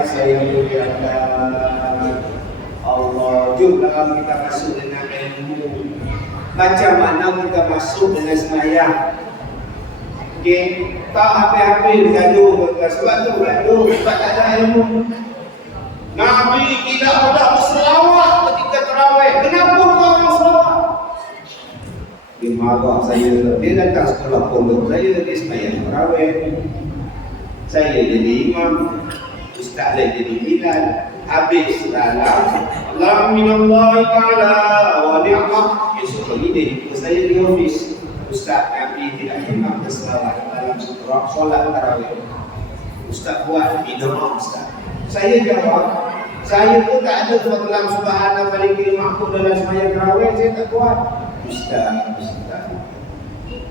yang saya muliakan Allah, jumlah kita masuk dengan ilmu. Macam mana kita masuk dengan semayang? Okay, tak habis-habis gaduh. Sebab tu gaduh, sebab tak ada ilmu. Nabi tidak ada berselawat ketika tarawih. Kenapa kau orang selawat? Dia marah saya. Dia datang sekolah pondok saya, dia semayang tarawih. Saya jadi imam, ustaz saya jadi bilal. Habis dalam Allah minallahi ta'ala wa ni'mah. Esok pagi dia jumpa saya di ofis. Ustaz, Nabi tidak pernah berselawat dalam solat tarawih. Ustaz buat bid'ah Ustaz. Saya jawab, saya pun tak ada dalam subhanallah malikil mahmud dalam sembahyang tarawih, saya tak buat. Ustaz.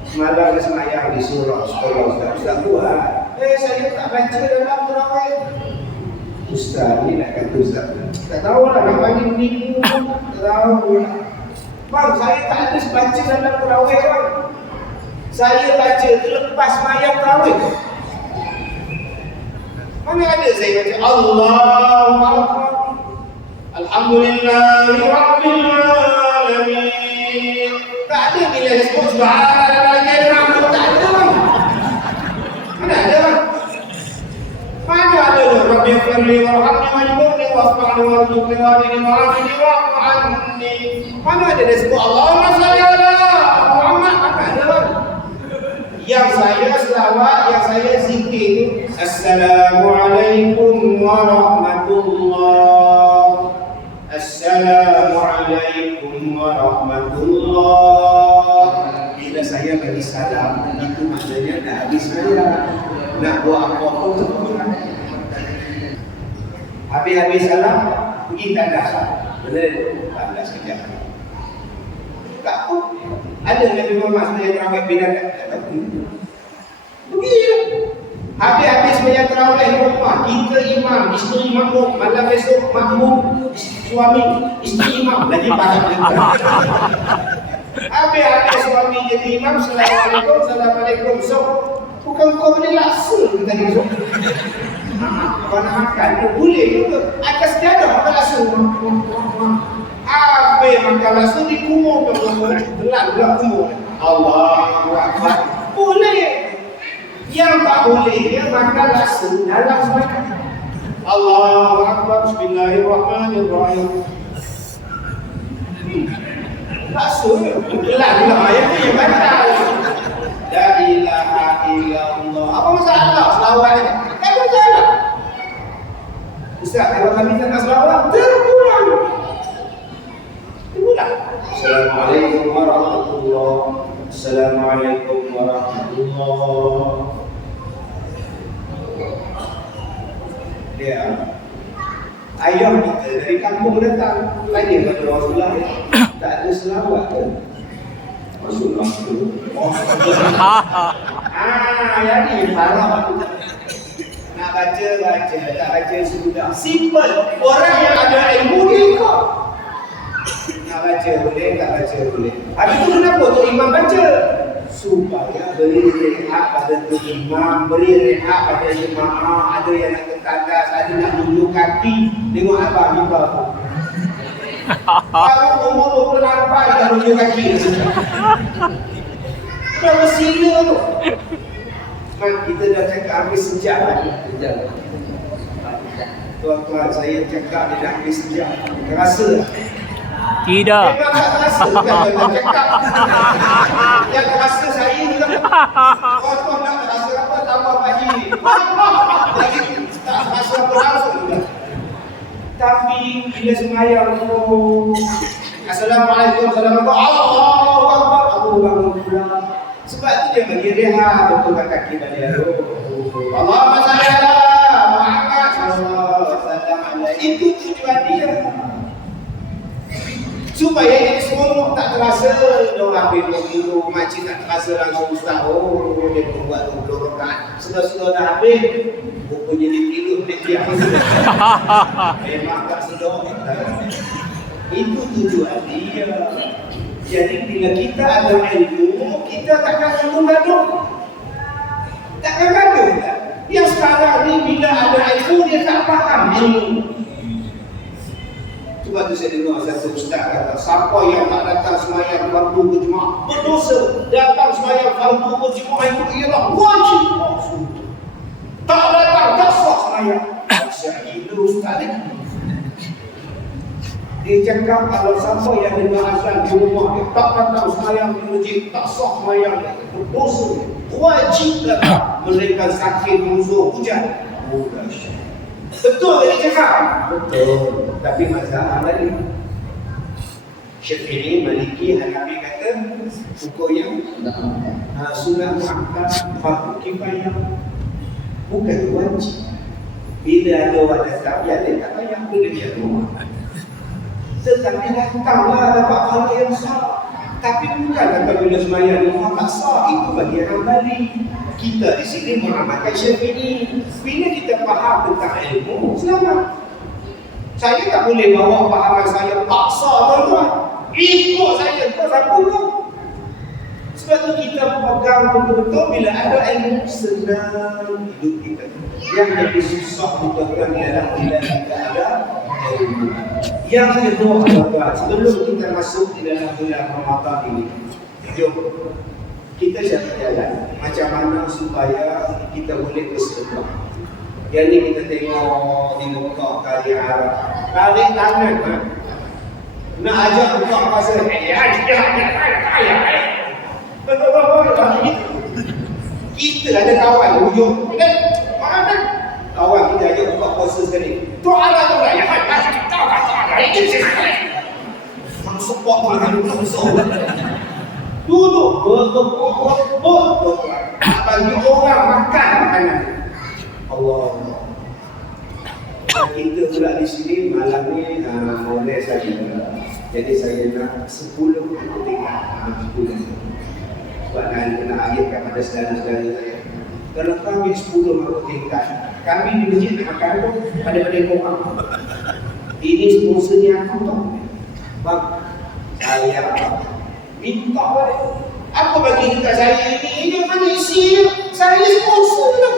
Semalam sembahyang di surau sekolah Ustaz buat. Saya tak baca dalam tarawih. Ustaz ni nak kata Ustaz, tak tahu lah nak panggil minggu, tak tahu lah. Bang, saya tak ada baca dalam tarawih bang. Saya baca terlepas sembahyang tarawih. Mana ada saya baca Allahu Akbar, Alhamdulillahi Rabbil Alamin. Tak ada bila sebut subhanallah tak ada bang. Mana ada bang? Mana ada Rabbi firli warhamni wajburni wasfa'ni warzuqni wa'adini wa'afini wa'anni. Mana ada dia sebut Allahumma salli ala Muhammad. Mana ada bang? Yang saya selawat, yang saya zikir itu Assalamualaikum warahmatullah. Assalamualaikum warahmatullah. Bila saya bagi salam, itu maknanya dah habis saya. Nak buat apa pun habis-habis salam, pergi tandas. Benar? Tandas sekejap. Tak pun. Ada Nabi Muhammad yang terawih bila tak pergi. Habis-habis sembahyang tarawih di rumah, kita imam, isteri makmum, malam besok makmum, suami, isteri imam, lagi banyak kita. Habis-habis suami jadi imam, Assalamualaikum. So, bukan kau boleh laksa kita ni besok. Kau nak makan, boleh juga. Atas tiada makan laksa. Habis makan laksa di kumur, gelap kumur. Allahu Akbar. Boleh. Yang tak boleh dia makan laksa dalam sembahyang. Allahu Akbar, bismillahirrahmanirrahim. Laksa gelap ayat tu yang batal. La ilaha illallah. Apa masalah selawat ni? Tak ada masalah. Ustaz, kalau kami tak nak selawat, terpulang. Assalamualaikum warahmatullahi. Assalamualaikum warahmatullahi. Dia ayah kita dari kampung datang, tanya pada Rasulullah, tak ada selawat ke? Rasulullah tu. Yang ni harap. Nak baca, tak baca sudah. Simple. Orang yang ada ilmu dia ikut. Nak baca boleh, tak baca boleh. Habis tu kenapa tu imam baca? Supaya beri rehat pada tu imam, beri rehat pada jemaah. Ada yang nak ke tandas, ada nak duduk kaki. Tengok abang mimbar tu. Kalau umur 28 dah duduk kaki. Dah bersila tu. Kita dah cakap habis sejam lagi. Tuan-tuan, saya cakap dia dah habis sejam. Terasa tak? Tidak. Memang tak terasa kan dia cakap. Yang terasa saya juga. Tuan-tuan nak terasa apa? Tambah pagi. Lagi tak terasa apa langsung juga. Tapi bila sembahyang tu Assalamualaikum, Allahu Akbar, aku bangun pula. Sebab tu dia bagi rehat, betulkan kaki balik. Allahumma salli ala Muhammad sallallahu alaihi wasallam. Itu tujuan dia. Supaya ini semua tak terasa. Orang ambil dulu, makcik tak terasa langsung ustaz. Oh, dia buat 20 rakaat. Sudah dah habis. Bukunya ditidur dia tiap. Memang tak sedar. Itu tujuan dia. Jadi bila kita ada ilmu, kita takkan gaduh. Takkan gaduh. Yang sekarang ni bila ada ilmu dia tak faham. ilmu. Sebab tu saya dengar satu ustaz kata, siapa yang tak datang sembahyang fardu berjemaah berdosa. Datang sembahyang fardu berjemaah itu ialah wajib. Tak datang tak sah sembahyang. Saya gila ustaz ni. Dia cakap kalau siapa yang dengar azan di rumah dia tak datang sembahyang di masjid, tak sah sembahyang, berdosa. Wajib datang melainkan sakit, musuh, hujan. Oh dahsyat. Betul dia cakap? Betul. Tapi mazhab Hambali, Syafi'i, Maliki, Hanafi kata hukum yang sunat muakkad, fardu kifayah, bukan wajib. Bila ada orang datang, dia tak payah boleh dia rumah. Tetapi datanglah dapat pahala yang sah. Tapi bukan kata bila sembahyang di rumah tak sah. Itu bagian Hambali. Kita di sini mengamalkan Syafi'i. Bila kita faham tentang ilmu, selamat. Saya tak boleh bawa pahaman saya paksa tuan-tuan. Ikut saya, kau siapa tu? Sebab tu kita pegang betul-betul bila ada ilmu, senang hidup kita. Yang lebih susah tuan-tuan ialah bila kita ada ilmu. Yang kedua tuan-tuan, sebelum kita masuk di dalam bulan Ramadan ini, jom kita cari jalan macam mana supaya kita boleh bersedekah. Yang ni kita tengok di muka kali Arab, tarik tangan nak ajak buka pasal kita ada kawan hujung kan, mana kawan kita ajak buka puasa sekali tu arah tu lah, support makan besar duduk berebut bagi orang makan makanan Allah. Kita pula di sini malam ni boleh saja. Jadi saya nak 10 tingkat 10. Sebab nak kena ayatkan pada saudara-saudara saya. Kalau kami 10 tingkat, kami di masjid nak makan tu pada korang. Ini sponsornya aku tau. Bang, saya minta balik. Apa bagi dekat saya ini? Ini mana isi? Saya sponsor lah.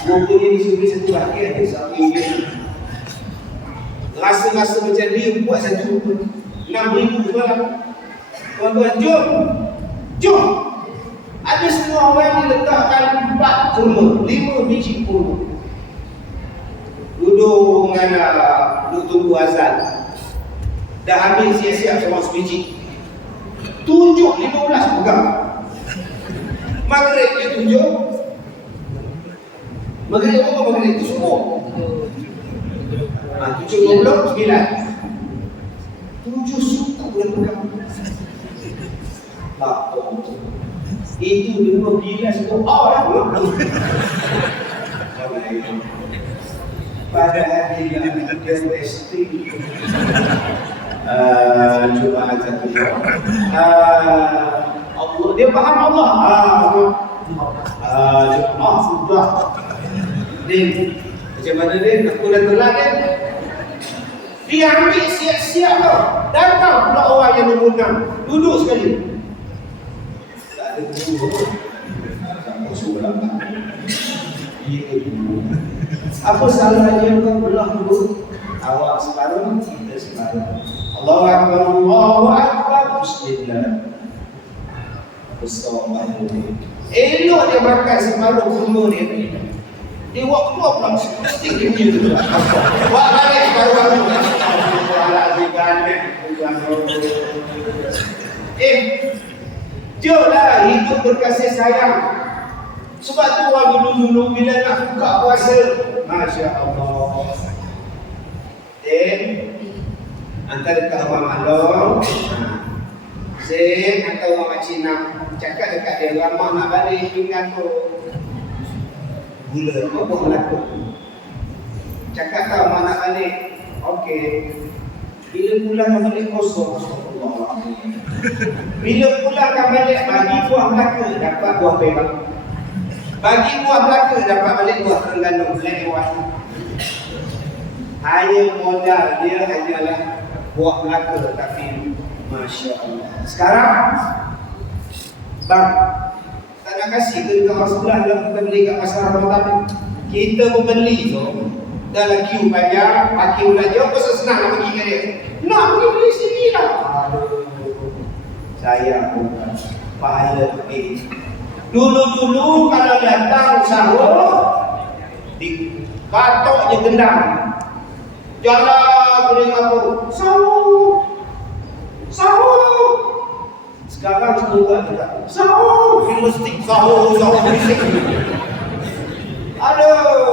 Rupanya disuruh satu lagi ada sapi dia. Rasa-rasa macam dia buat satu 6,000 sebarang. Tuan-tuan, jom. Ada semua orang diletakkan 4 kurma, 5 biji kurma. Duduk duduk tunggu azan. Dah habis siap-siap sama sebiji. Tunjuk 15 pegang. Maghrib dia tunjuk. Maghrib apa maghrib itu semua. 7.29 7 suku boleh pegang. Itu dua bilas doa lah. Padahal dia dan isteri cuba satu Allah, dia faham Allah. Sudah Din, macam mana Din? Aku dah telat Din. Dia ambil siap-siap tau. Datang pula orang yang nombor 6. Duduk sekali. Tak ada guru. Sama surat. Apa salahnya kau belah dulu? Awak separuh, kita separuh. Allahu Akbar, Allahu Akbar. Bismillah. Bismillahirrahmanirrahim. Elok dia makan separuh kurma dia. Dia buat keluar pula, mesti dia punya tu. Buat balik baru-baru. Jomlah hidup berkasih sayang. Sebab tu orang dulu-dulu bila nak buka puasa, Masya Allah. Antara dekat orang Malong, Zain atau orang Cina cakap dekat dia, ramah nak balik tinggal tu. Gula, apa buat berlaku? Cakap tahu mak nak balik. Okey. Bila pulang balik kosong, astagfirullahaladzim. Bila pulang balik, bagi buah Melaka dapat buah perak. Bagi buah Melaka dapat balik buah Terengganu, lewat. Hanya modal dia hanyalah buah Melaka, tapi Masya Allah. Sekarang, bang, nak kasih ke dekat orang sebelah dalam kita beli kat pasar Ramadan. Kita membeli tu dalam queue panjang, pakai ulat dia, apa senang nak pergi ke dia? Nak pergi dari sini lah. Aduh, saya pun bahaya pergi. Dulu-dulu kalau datang sahur, dikatoknya gendang. Jalan boleh ngaku, sahur, sahur. Sekarang semua kita sahur, mesti sahur, sahur berisik. Aduh,